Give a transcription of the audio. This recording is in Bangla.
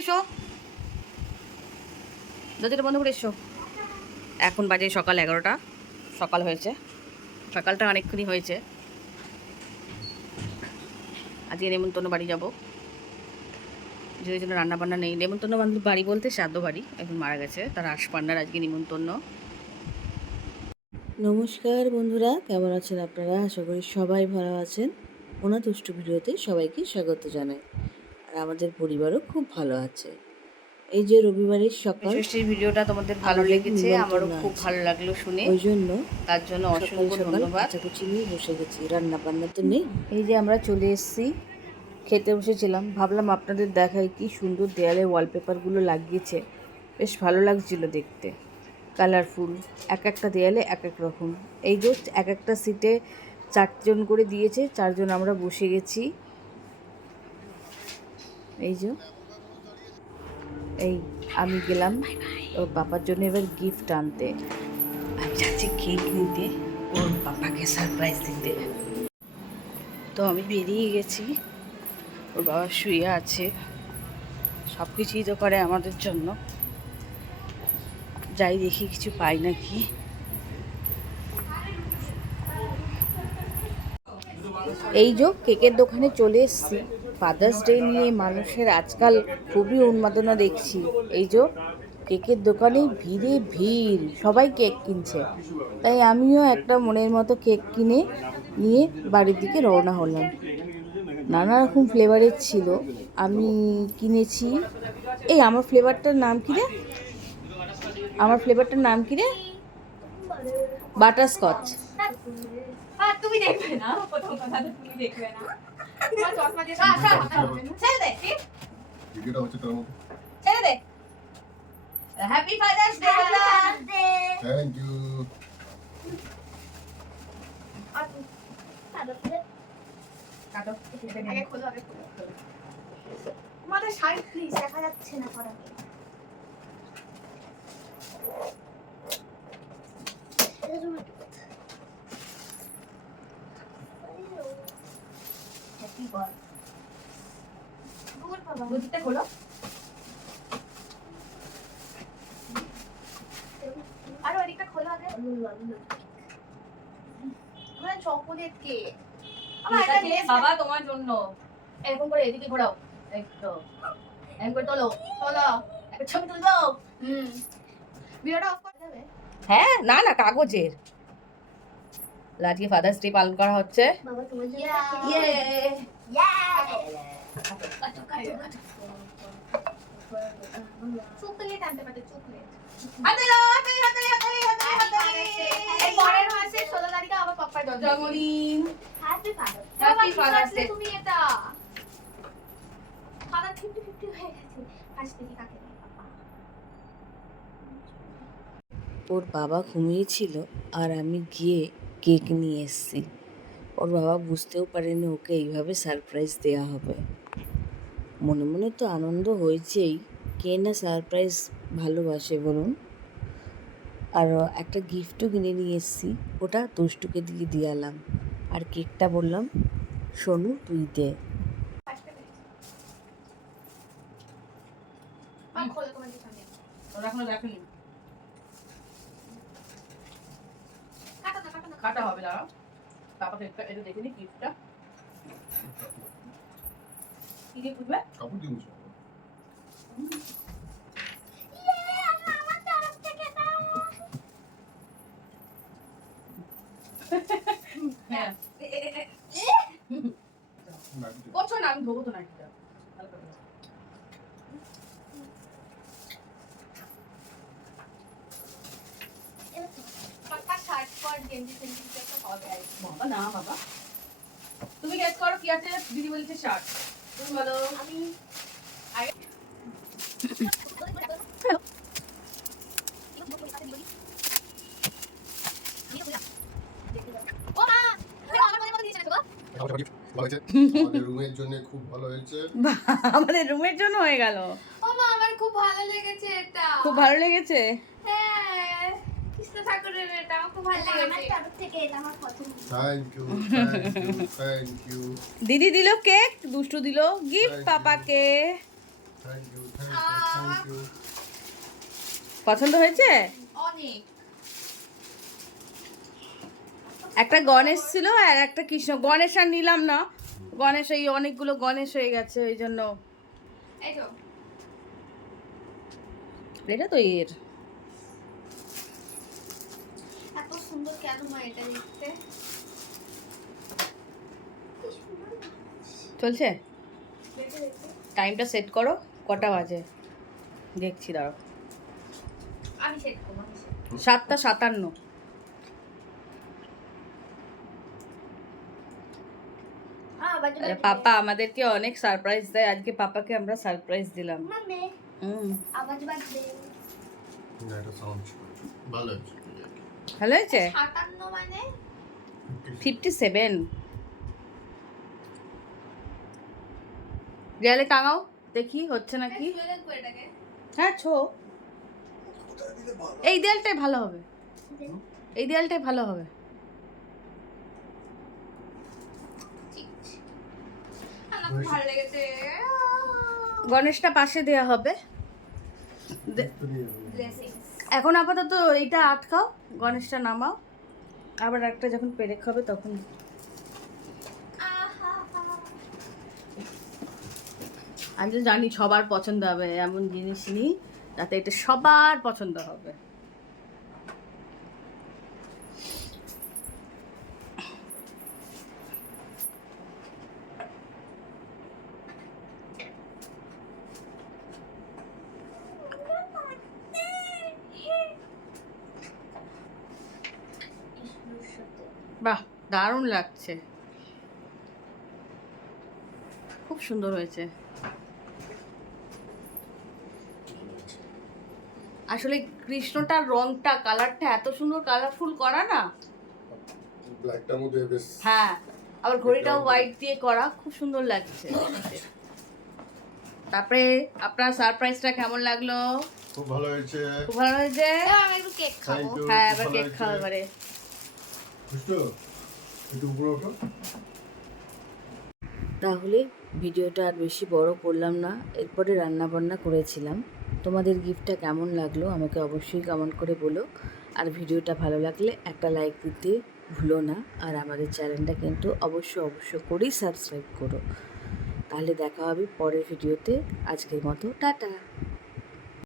এসো, দরজাটা বন্ধ করে এসো। এখন বাজে সকাল 11টা, সকাল হয়েছে, সকালটা অনেকক্ষণই হয়েছে। আজকে নেমন্তন্ন বাড়ি যাবো, যে জন্য রান্নাবান্না নেই। নেমন্তন্ন বাড়ি বলতে শ্রাদ্ধ বাড়ি, এখন মারা গেছে তার আশপান্ডার আজকে নিমন্তন্ন। নমস্কার বন্ধুরা, কেমন আছেন আপনারা? আশা করি সবাই ভালো আছেন। ওনা দুষ্টু ভিডিওতে সবাইকে স্বাগত জানাই। আর আমাদের পরিবারও খুব ভালো আছে। এই যে রবিবারের সকাল, ষষ্ঠীর ভিডিওটা তোমাদের ভালো লেগেছে, আমারও খুব ভালো লাগলো শুনে, ওই জন্য তার জন্য অসংখ্য ধন্যবাদ। কাচাকুচি নিয়ে বসে গেছি, রান্না বান্না তো নেই। এই যে আমরা চলে এসেছি, খেতে বসেছিলাম, ভাবলাম আপনাদের দেখাই কি সুন্দর দেয়ালে ওয়ালপেপারগুলো লাগিয়েছে, বেশ ভালো লাগছিল দেখতে, কালারফুল, এক একটা দেয়ালে এক এক রকম। এই যে এক একটা সিটে 4 জন করে দিয়েছে, 4 জন আমরা বসে গেছি। এই যে এই আমি গেলাম ওর পাপার জন্য এবার গিফট আনতে, আমি যাচ্ছি কেক নিতে, ওর পাপাকে সারপ্রাইজ দিতে। তো আমি বেরিয়ে গেছি, ওর বাবা শুয়ে আছে, সব কিছুই তো করে আমাদের জন্য। যাই দেখি কিছু পাই নাকি। এই যে কেকের দোকানে চলে এসেছি। ফাদার্স ডে নিয়ে মানুষের আজকাল খুবই উন্মাদনা দেখছি। এই যে কেকের দোকানে ভিড়ে ভিড়, সবাই কেক কিনছে, তাই আমিও একটা মনের মতো কেক কিনে নিয়ে বাড়ির দিকে রওনা হলাম। নানা রকম ফ্লেভারের ছিল, আমি কিনেছি। এই আমার ফ্লেভারটার নাম কি রে? আমার ফ্লেভারটার নাম কি রে? বাটারস্কচ। তুমি দেখবে না, প্রথম কথা তো তুমি দেখবে না। তোমার চশমা দিয়ে ছেড়ে দে, ভিডিওটা হচ্ছে তোর মধ্যে ছেড়ে দে। হ্যাপি ফাদার্স ডে বলা। Thank you. কাটো, আগে খোলো, আগে খোলো। তোমাদের শাড়ি প্লিজ দেখা যাচ্ছে না পরাকে। হ্যাপি বল। দূর বাবা, বুঝতে খোলো। আরে ওদিকটা খোলো আগে। আমার চকোলেট কেক। আমার এটা নিয়ে বাবা তোমার জন্য। এরকম করে এদিকে ঘোরাও। এই তো। এরকম করে তোলো, তোলো। একটা ছবি তুলবো। ভিডিওটা অফ করে দেবে? হ্যাঁ, না না, কাগজের। আজকে ফাদার্স ডে পালন করা হচ্ছে। বাবা তোমার জন্য ইয়ে চকলেট আনতে পারতে, চকলেট। হাতে দাও, হাতে হাতে হাতে হাতে হাতে। এই পরের মাসে 16 তারিখে আমার পাপার জন্মদিন। Happy father's day. Happy father's day. তুমি এটা ফাদার 50-50 হয়ে গেছে। আজ থেকে কাকে নেই পাপা। ওর বাবা ঘুমিয়েছিল আর আমি গিয়ে কেক নিয়ে এসেছি। ওর বাবা বুঝতেও পারেনি ওকে এইভাবে সারপ্রাইজ দেওয়া হবে। মনে মনে তো আনন্দ হয়েছেই, কে না সারপ্রাইজ ভালোবাসে বলুন। আর একটা গিফটও কিনে নিয়ে এসেছি, ওটা দুষ্টুকে দিয়ে দিয়ালাম। আর কেকটা বললাম, সোনু তুই দে। মা খোলো তোমাদের সামনে। ওরা এখনো দেখেনি, কাটো না, কাটো না। কাটা হবে, দাঁড়াও। তারপরে এটা দেখে নি গিফটটা কি দিয়ে খুলবে। কাপড় দিয়ে মুছো। আমার তরফ থেকে দাও। হ্যাঁ, করছো না, আমি ধোবো তো না। পাপা শার্ট পর গেঞ্জি ফেঞ্জি কিছু একটা হবে আর কি। বাবা না, বাবা তুমি গেস করো কি আছে। দিদি বলছে শার্ট, তুমি বলো। আমি ও মা, তুমি আমার মনে মতো দিয়েছো গো। আমাদের রুমের জন্য খুব ভালো হয়েছে। আমাদের রুমের জন্য হয়ে গেল। ও মা, আমার খুব ভালো লেগেছে এটা। খুব ভালো লেগেছে। হ্যাঁ, কৃষ্ণ ঠাকুরের এটা আমার খুব ভালো লেগেছে। আমার তরফ থেকে এটা আমার পছন্দ। Thank you, thank you, thank you. দিদি দিল কেক, দুষ্টু দিল গিফট Thank you. পাপাকে। থ্যাংক ইউ থ্যাংক ইউ পছন্দ হয়েছে? অনেক। একটা গণেশ ছিল আর একটা কৃষ্ণ। গণেশ আর নিলাম না, গণেশ এই অনেকগুলো গণেশ হয়ে গেছে ওই জন্য। এই তো এটা তো এর এত সুন্দর কেন হয় এটা দেখতে? চলছে। দেখে দেখে টাইমটা সেট করো, কটা বাজে দেখছি, দাঁড়াও। আমি সেট করবো, আমি set করবো। 7:57। বাজে আরে বাজে। পাপা আমাদেরকে অনেক সারপ্রাইজ দেয়, আজকে পাপাকে আমরা সারপ্রাইজ দিলাম। মানে আওয়াজ বাজবে। না এটা সাউন্ড ভালো হয়েছে ভালো হয়েছে। 57 মানে 57। দেয়ালে টাঙাও দেখি হচ্ছে নাকি। ছুঁয়ে দেখবো এটাকে? হ্যাঁ ছো, এই দেয়ালটাই ভালো হবে, এই দেয়ালটাই ভালো হবে। ঠিক। আমার খুব ভালো লেগেছে। গণেশটা পাশে দেয়া হবে। Blessings. এখন আপাতত এইটা আটকাও, গণেশটা নামাও, আবার একটা যখন পেরেক হবে তখন। আহা হা। আমি তো জানি সবার পছন্দ হবে, এমন জিনিস নিই যাতে এটা সবার পছন্দ হবে। বাহ, দারুণ লাগছে, খুব সুন্দর হয়েছে। আসলে কৃষ্ণটার রংটা, কালারটা এত সুন্দর কালারফুল করা না। ব্ল্যাকটার মধ্যে বেশ হ্যাঁ, আবার ঘড়িটাও হোয়াইট দিয়ে করা, খুব সুন্দর লাগছে। তারপরে আপনার সারপ্রাইজটা কেমন লাগলো? খুব ভালো হয়েছে খুব ভালো হয়েছে। আমি একটু কেক খাবো। Thank you. হ্যাঁ, এবার ভালো কেক হয়েছে। খাওয়া এবারে। বুঝছো একটু উপরে ওঠো। তাহলে ভিডিওটা আর বেশি বড় করলাম না, এরপরে রান্না বান্না করেছিলাম। তোমাদের গিফটটা কেমন লাগলো আমাকে অবশ্যই কমেন্ট করে বলো, আর ভিডিওটা ভালো লাগলে একটা লাইক দিতে ভুলো না, আর আমাদের চ্যানেলটা কিন্তু অবশ্য করেই সাবস্ক্রাইব করো। তাহলে দেখা হবে পরের ভিডিওতে। আজকের মতো টাটা।